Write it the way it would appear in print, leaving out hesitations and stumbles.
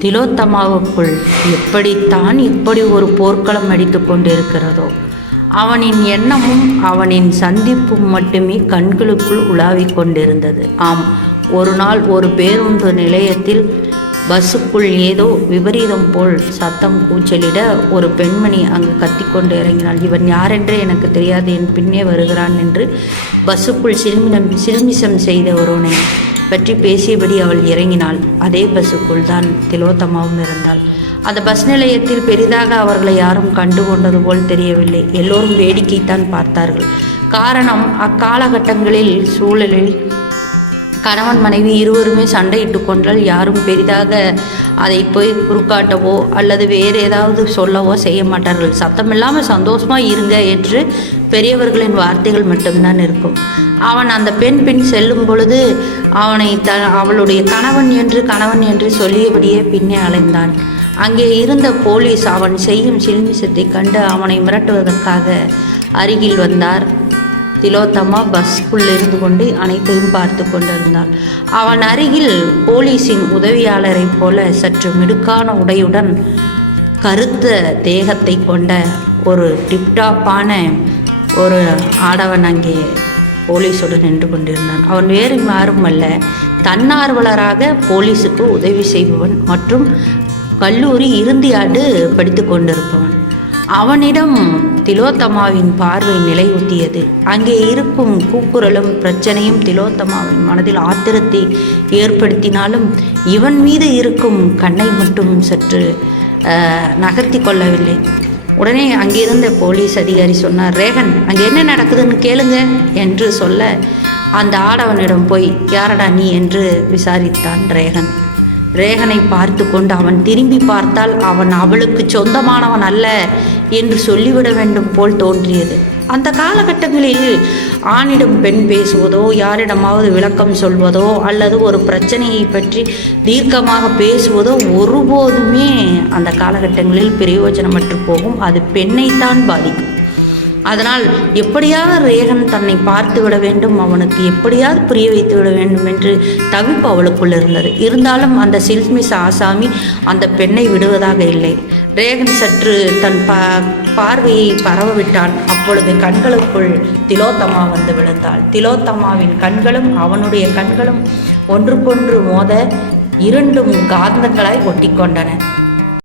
திலோத்தமாவுக்குள் எப்படித்தான் இப்படி ஒரு போர்க்களம் அடித்து கொண்டிருக்கிறதோ. அவனின் எண்ணமும் அவனின் சந்திப்பும் மட்டுமே கண்களுக்குள் உலாவிக் கொண்டிருந்தது. ஆம், ஒரு நாள் ஒரு பேருந்து நிலையத்தில் பஸ்ஸுக்குள் ஏதோ விபரீதம் போல் சத்தம் கூச்சலிட ஒரு பெண்மணி அங்கு கத்திக்கொண்டு இறங்கினாள். இவன் யாரென்றே எனக்கு தெரியாது, என் பின்னே வருகிறான் என்று பஸ்ஸுக்குள் சில்மிஷம் செய்த ஒருவனை பற்றி பேசியபடி அவள் இறங்கினாள். அதே பஸ்ஸுக்குள் தான் திலோத்தமாவும் இருந்தாள். அந்த பஸ் நிலையத்தில் பெரிதாக அவர்களை யாரும் கண்டு கொண்டது போல் தெரியவில்லை. எல்லோரும் வேடிக்கைத்தான் பார்த்தார்கள். காரணம், அக்காலகட்டங்களில் சூழலில் கணவன் மனைவி இருவருமே சண்டையிட்டு கொண்டால் யாரும் பெரிதாக அதை போய் குறுக்காட்டவோ அல்லது வேறு ஏதாவது சொல்லவோ செய்ய மாட்டார்கள். சத்தமில்லாமல் சந்தோஷமாக இருங்க என்று பெரியவர்களின் வார்த்தைகள் மட்டும்தான் இருக்கும். அவன் அந்த பெண் செல்லும் பொழுது அவனை அவளுடைய கணவன் என்று சொல்லியபடியே பின்னே அலைந்தான். அங்கே இருந்த போலீஸ் அவன் செய்யும் சில்மிஷத்தை கண்டு அவனை மிரட்டுவதற்காக அருகில் வந்தார். திலோத்தமா பஸ்க்குள் இருந்து கொண்டு அனைத்தையும் பார்த்து கொண்டிருந்தாள். அவன் அருகில் போலீஸின் உதவியாளரைப் போல சற்று மிடுக்கான உடையுடன் கருத்த தேகத்தை கொண்ட ஒரு டிப்டாப்பான ஒரு ஆடவன் அங்கே போலீஸுடன் நின்று கொண்டிருந்தான். அவன் வேறு யாரும் அல்ல, தன்னார்வலராக போலீஸுக்கு உதவி செய்பவன் மற்றும் கல்லூரி இறுதி ஆண்டு படித்து கொண்டிருப்பவன். அவனிடம் திலோத்தமாவின் பார்வை நிலையூட்டியது. அங்கே இருக்கும் கூக்குரலும் பிரச்சனையும் திலோத்தமாவின் மனதில் ஆத்திரத்தை ஏற்படுத்தினாலும் இவன் மீது இருக்கும் கண்ணை மட்டும் சற்று நகர்த்தி கொள்ளவில்லை. உடனே அங்கிருந்த போலீஸ் அதிகாரி சொன்னார், ரேகன், அங்கே என்ன நடக்குதுன்னு கேளுங்க என்று சொல்ல அந்த ஆடவனிடம் போய் யாரடா நீ என்று விசாரித்தான் ரேகன். ரேகனை பார்த்து கொண்டு அவன் திரும்பி பார்த்தால் அவன் அவளுக்கு சொந்தமானவன் அல்ல என்று சொல்லிவிட வேண்டும் போல் தோன்றியது. அந்த காலகட்டங்களில் ஆணிடம் பெண் பேசுவதோ யாரிடமாவது விளக்கம் சொல்வதோ அல்லது ஒரு பிரச்சனையை பற்றி தீர்க்கமாக பேசுவதோ ஒருபோதுமே அந்த காலகட்டங்களில் பிரயோஜனமற்று போகும். அது பெண்ணைத்தான் பாதிக்கும். அதனால் எப்படியாவது ரேகன் தன்னை பார்த்து விட வேண்டும், அவனுக்கு எப்படியாவது புரிய வைத்து விட வேண்டும் என்று தவிப்பு அவளுக்குள் இருந்தது. இருந்தாலும் அந்த சில்மிஷ ஆசாமி அந்த பெண்ணை விடுவதாக இல்லை. ரேகன் சற்று தன் பார்வையை பரவவிட்டான். அப்பொழுது கண்களுக்குள் திலோத்தமா வந்து விழுந்தாள். திலோத்தமாவின் கண்களும் அவனுடைய கண்களும் ஒன்றுக்கொன்று மோத இரண்டும் காந்தங்களாய் ஒட்டிக்கொண்டன.